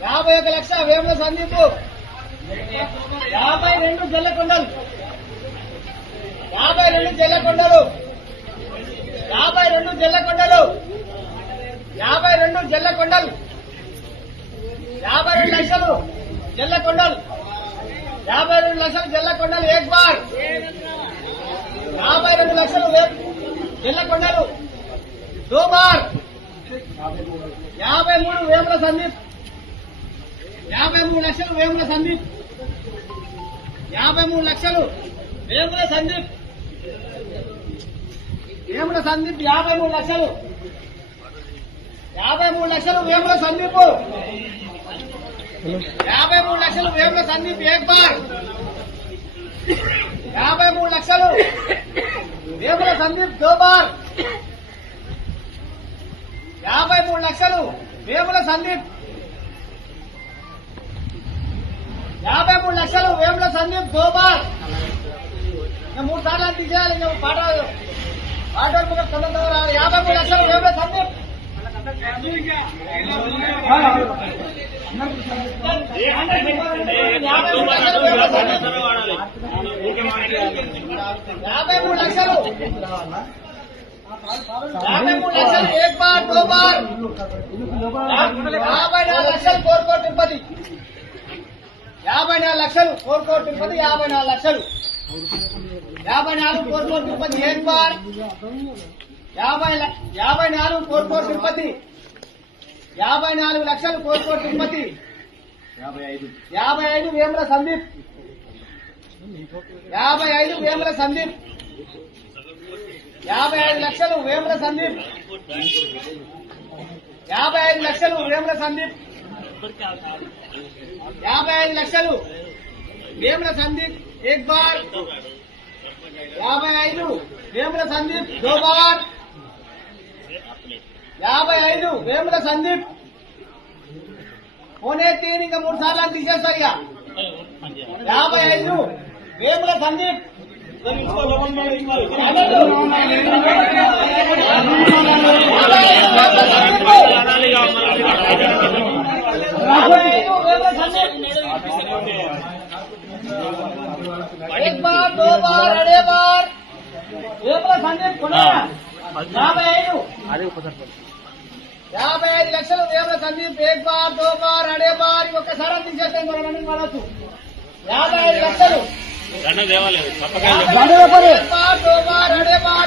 51 లక్ష వేముల సందీప్ 52 జల్లకొండలు 52 జల్లకొండలు 52 జల్లకొండలు 52 జల్లకొండలు 52 లక్షలు జల్లకొండలు 52 లక్షలు జల్లకొండలు ఏక్ బార్ 52 లక్షలు జల్లకొండలు దో బార్ 53 వేముల సందీప్ 53 లక్షలు వేముల సందీప్ 53 లక్షలు వేముల సందీప్ 53 లక్షలు 53 లక్షలు వేముల సందీప్ 53 లక్షలు వేముల సందీప్ ఏక్ బార్ 53 లక్షలు వేముల సందీప్ దో బార్ 53 లక్షలు వేముల సందీప్ 53 లక్షలు వేముల సందీప్ దో బార్ 3 సార్లు తీసేయాలి పాట 53 లక్షలు వేముల సందీప్ 53 లక్షలు 53 లక్షలు ఏక్ బార్ దో బార్ 54 లక్షలు కోరుకోట తిరుపతి 54 లక్షలు కోరుకోట తిరుపతి 54 లక్షలు 54 కోరుకోట తిరుపతి ఏక్ బార్ 54 కోరుకోట తిరుపతి 54 లక్షలు కోరుకోట తిరుపతి 55 వేముల సందీప్ 55 వేముల సందీప్ 55 లక్షలు వేముల సందీప్ 55 లక్షలు వేముల సందీప్ 55 లక్షలు వేముల సందీప్ ఏక్ బార్ 55 వేముల సందీప్ దో బార్ 55 వేముల సందీప్ 3 ఇంకా 3 సార్లు తీసేస్తారు ఇక 55 వేముల సందీప్ 1 बार 2 बार अड़े बार वेमुల సందీప్ 55 లక్షలు వేముల సందీప్ 1 बार 2 बार अड़े बार ఒక్కసారి తీసేస్తాం మనని మనసు 55 లక్షలు 1 बार 2 बार अड़े बार